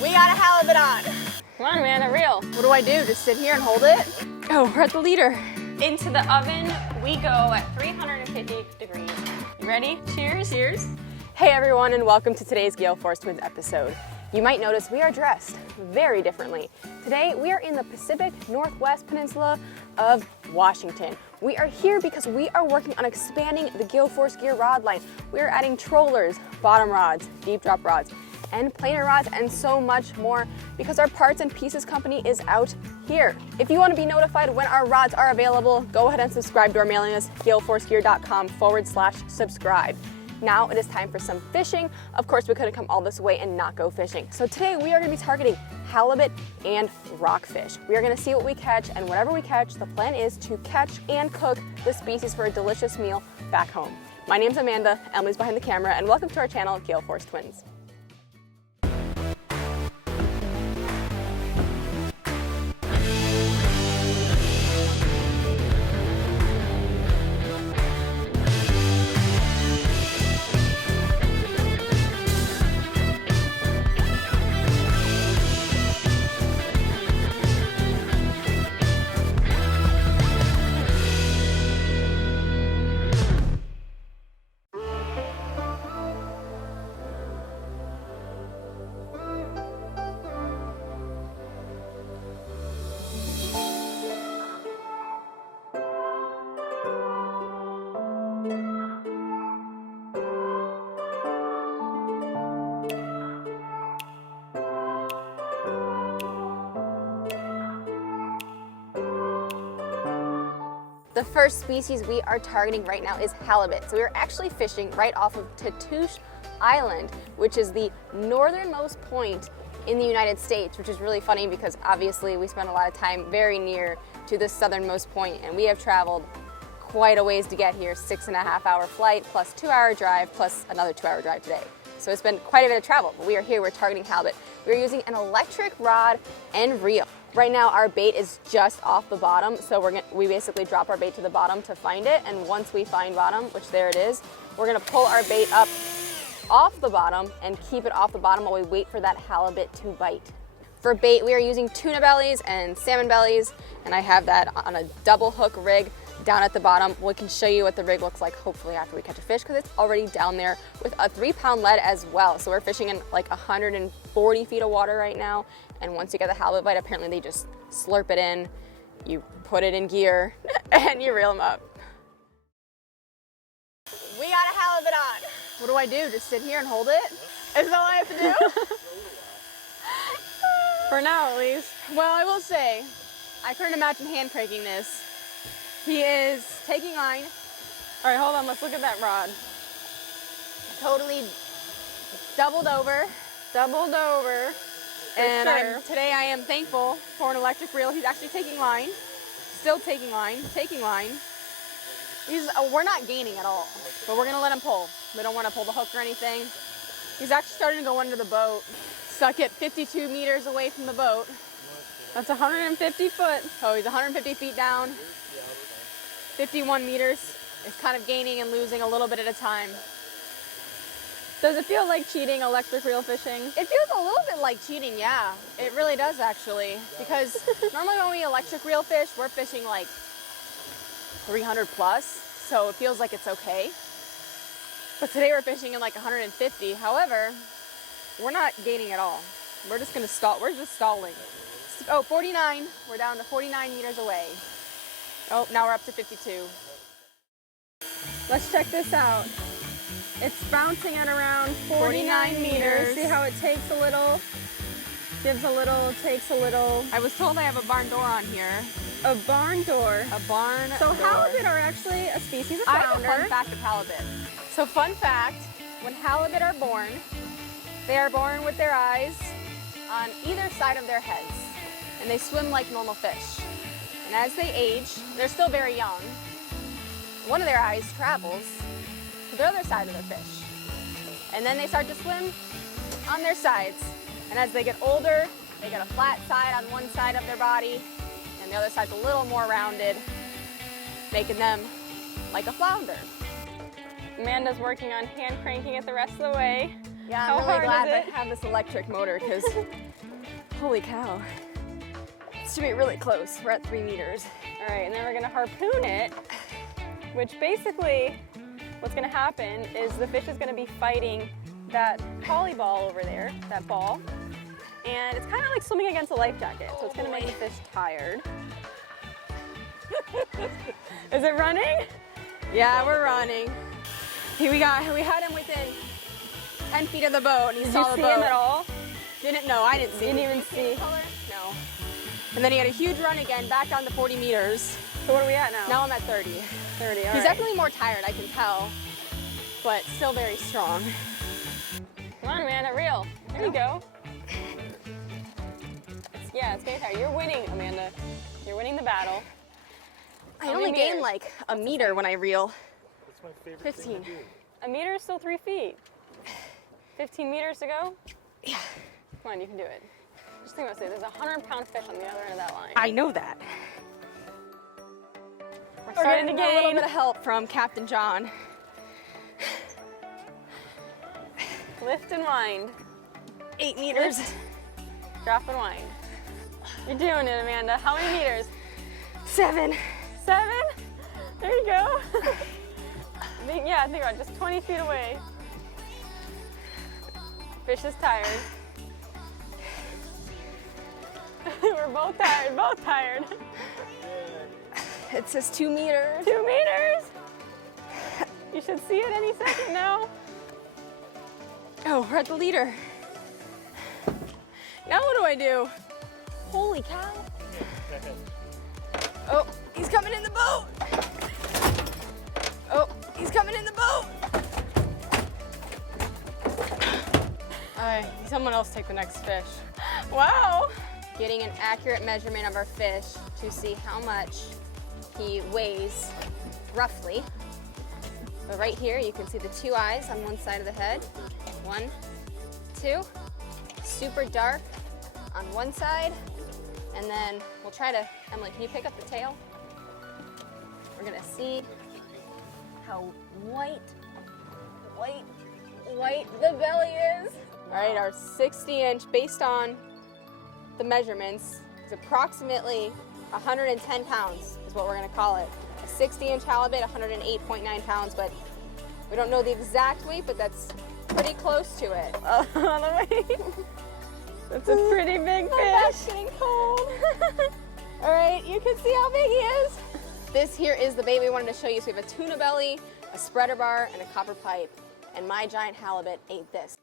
We got a halibut on. Come on, Amanda, reel. What do I do? Just sit here and hold it? Oh, we're at the leader. Into the oven we go at 350 degrees. You ready? Cheers. Cheers. Hey everyone, and welcome to today's Gale Force Twins episode. You might notice we are dressed very differently. Today we are in the Pacific Northwest Peninsula of Washington. We are here because we are working on expanding the Gale Force gear rod line. We are adding trollers, bottom rods, deep drop rods, and planer rods, and so much more because our parts and pieces company is out here. If you want to be notified when our rods are available, go ahead and subscribe to our mailing list, galeforcegear.com/subscribe. Now it is time for some fishing. Of course, we couldn't come all this way and not go fishing. So today we are going to be targeting halibut and rockfish. We are going to see what we catch, and whatever we catch, the plan is to catch and cook the species for a delicious meal back home. My name's Amanda, Emily's behind the camera, and welcome to our channel, Gale Force Twins. The first species we are targeting right now is halibut. So we're actually fishing right off of Tatoosh Island, which is the northernmost point in the United States, which is really funny because obviously we spend a lot of time very near to the southernmost point, and we have traveled quite a ways to get here, 6.5-hour flight plus 2-hour drive plus another 2-hour drive today. So it's been quite a bit of travel, but we are here, we're targeting halibut. We're using an electric rod and reel. Right now our bait is just off the bottom, so we basically drop our bait to the bottom to find it, and once we find bottom, which there it is, we're gonna pull our bait up off the bottom and keep it off the bottom while we wait for that halibut to bite. For bait, we are using tuna bellies and salmon bellies, and I have that on a double hook rig down at the bottom. We can show you what the rig looks like hopefully after we catch a fish, because it's already down there with a 3-pound lead as well. So we're fishing in like 140 feet of water right now, and once you get the halibut bite, apparently they just slurp it in, you put it in gear, and you reel them up. We got a halibut on. What do I do? Just sit here and hold it? Is that all I have to do? For now, at least. Well, I will say, I couldn't imagine hand cranking this. He is taking line. All right, hold on, let's look at that rod. Totally doubled over. Doubled over. And sure. Today I am thankful for an electric reel. He's actually taking line. Still taking line. Taking line. We're not gaining at all, but we're gonna let him pull. We don't want to pull the hook or anything. He's actually starting to go under the boat. Stuck at 52 meters away from the boat. That's 150 foot. So he's 150 feet down. 51 meters. It's kind of gaining and losing a little bit at a time. Does it feel like cheating electric reel fishing? It feels a little bit like cheating, yeah. It really does actually. Because normally when we electric reel fish, we're fishing like 300 plus. So it feels like it's okay. But today we're fishing in like 150. However, we're not gaining at all. We're just gonna stall, we're just stalling. Oh, 49, we're down to 49 meters away. Oh, now we're up to 52. Let's check this out. It's bouncing at around 49 meters. See how it takes a little, gives a little, takes a little. I was told I have a barn door on here. A barn door. A barn So door. halibut are actually a species of I flounder. have a fun fact of halibut. So fun fact, when halibut are born, they are born with their eyes on either side of their heads, and they swim like normal fish. And as they age, they're still very young, one of their eyes travels to the other side of their fish. And then they start to swim on their sides. And as they get older, they get a flat side on one side of their body, and the other side's a little more rounded, making them like a flounder. Amanda's working on hand cranking it the rest of the way. Yeah, How I'm really hard glad is I it? have this electric motor because holy cow. It should be really close. We're at 3 meters. All right, and then we're gonna harpoon it, which basically what's gonna happen is the fish is gonna be fighting that poly ball over there, that ball, and it's kind of like swimming against a life jacket, so it's gonna make the fish tired. Is it running? Yeah, we're running. We had him within 10 feet of the boat, and he Did saw you the see boat. him at all? No, I didn't see him. Didn't even see. No. And then he had a huge run again, back down to 40 meters. So what are we at now? Now I'm at 30. 30, all He's right. definitely more tired, I can tell, but still very strong. Come on, Amanda, reel. There you go. It's getting tired. You're winning, Amanda. You're winning the battle. I How only many gain meters? like a meter when I reel. That's my favorite 15. thing to do. A meter is still 3 feet. 15 meters to go? Yeah. Come on, you can do it. Just think about it. There's a 100-pound fish on the other end of that line. I know that. We're starting to A little gain. bit of help from Captain John. Lift and wind. 8 meters. Lift, drop and wind. You're doing it, Amanda. How many meters? 7. 7? There you go. Yeah, think about it. Just 20 feet away. Fish is tired. We're both tired, both tired. It says 2 meters. 2 meters. You should see it any second now. Oh, we're at the leader. Now what do I do? Holy cow. Oh, he's coming in the boat. Oh, he's coming in the boat. All right, someone else take the next fish. Wow. Getting an accurate measurement of our fish to see how much he weighs roughly. So right here, you can see the 2 eyes on one side of the head. 1, 2. Super dark on one side. And then we'll try to, Emily, can you pick up the tail? We're gonna see how white the belly is. All right, our 60-inch, based on the measurements, is approximately 110 pounds is what we're gonna call it. A 60-inch halibut, 108.9 pounds, but we don't know the exact weight, but that's pretty close to it. Oh, all the way. That's a pretty big My back's fish. getting cold. All right, you can see how big he is. This here is the bait we wanted to show you. So we have a tuna belly, a spreader bar, and a copper pipe. And my giant halibut ate this.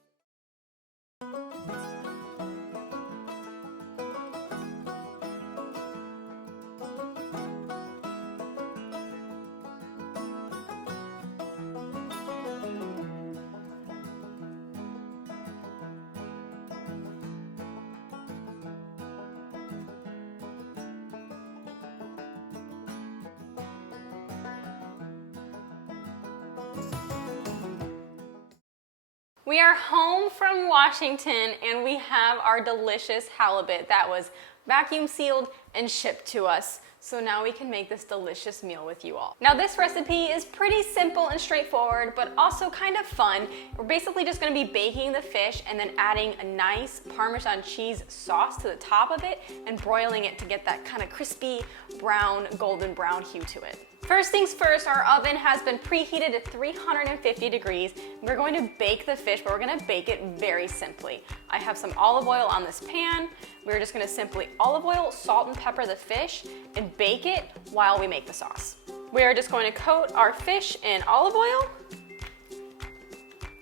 We are home from Washington and we have our delicious halibut that was vacuum sealed and shipped to us. So now we can make this delicious meal with you all. Now this recipe is pretty simple and straightforward, but also kind of fun. We're basically just gonna be baking the fish and then adding a nice Parmesan cheese sauce to the top of it and broiling it to get that kind of crispy brown, golden brown hue to it. First things first, our oven has been preheated at 350 degrees. We're going to bake the fish, but we're gonna bake it very simply. I have some olive oil on this pan. We're just gonna simply olive oil, salt, and pepper the fish and bake it while we make the sauce. We are just going to coat our fish in olive oil.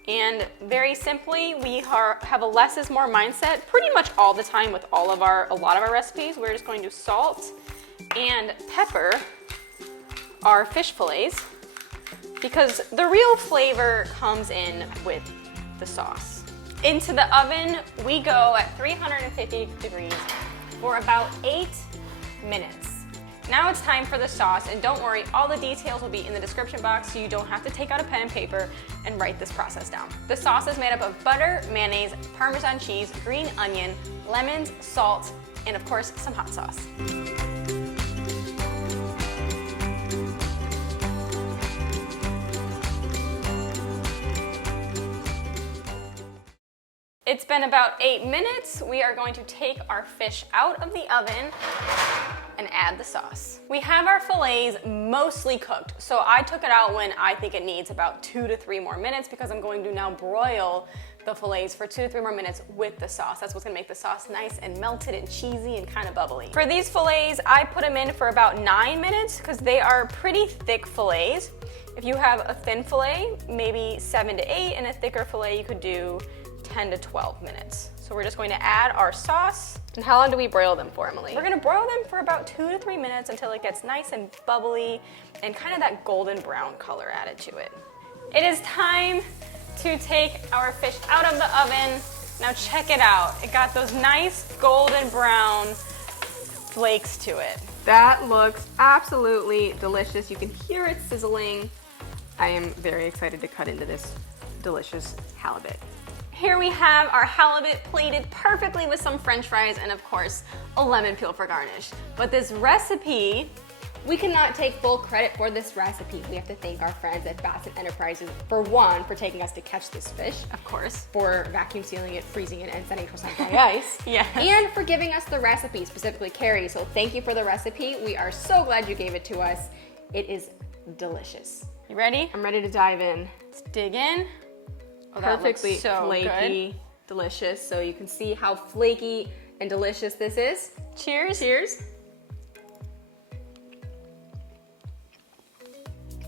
And very simply, we have a less is more mindset pretty much all the time with a lot of our recipes. We're just going to salt and pepper our fish fillets because the real flavor comes in with the sauce. Into the oven we go at 350 degrees for about 8 minutes. Now it's time for the sauce, and don't worry, all the details will be in the description box so you don't have to take out a pen and paper and write this process down. The sauce is made up of butter, mayonnaise, Parmesan cheese, green onion, lemons, salt, and of course some hot sauce. It's been about 8 minutes. We are going to take our fish out of the oven and add the sauce. We have our fillets mostly cooked, so I took it out when I think it needs about 2 to 3 more minutes because I'm going to now broil the fillets for 2 to 3 more minutes with the sauce. That's what's gonna make the sauce nice and melted and cheesy and kind of bubbly. For these fillets, I put them in for about 9 minutes because they are pretty thick fillets. If you have a thin fillet, maybe 7 to 8, and a thicker fillet, you could do 10 to 12 minutes. So we're just going to add our sauce. And how long do we broil them for, Emily? We're gonna broil them for about 2 to 3 minutes until it gets nice and bubbly and kind of that golden brown color added to it. It is time to take our fish out of the oven. Now check it out. It got those nice golden brown flakes to it. That looks absolutely delicious. You can hear it sizzling. I am very excited to cut into this delicious halibut. Here we have our halibut plated perfectly with some French fries and of course a lemon peel for garnish. But this recipe, we cannot take full credit for this recipe. We have to thank our friends at Basset Enterprises for taking us to catch this fish, of course, for vacuum sealing it, freezing it, and sending it to on ice. Yes. And for giving us the recipe, specifically Carrie. So thank you for the recipe. We are so glad you gave it to us. It is delicious. You ready? I'm ready to dive in. Let's dig in. Oh, that perfectly so flaky, good. Delicious. So you can see how flaky and delicious this is. Cheers. Cheers.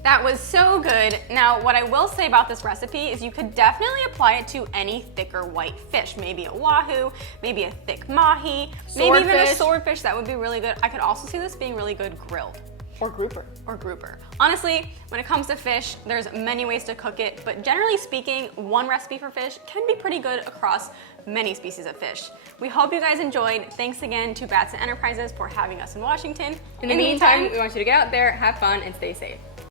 That was so good. Now, what I will say about this recipe is you could definitely apply it to any thicker white fish. Maybe a wahoo, maybe a thick mahi, maybe even a swordfish. That would be really good. I could also see this being really good grilled. Or grouper. Or grouper. Honestly, when it comes to fish, there's many ways to cook it, but generally speaking, one recipe for fish can be pretty good across many species of fish. We hope you guys enjoyed. Thanks again to Basset Enterprises for having us in Washington. In the meantime, we want you to get out there, have fun, and stay safe.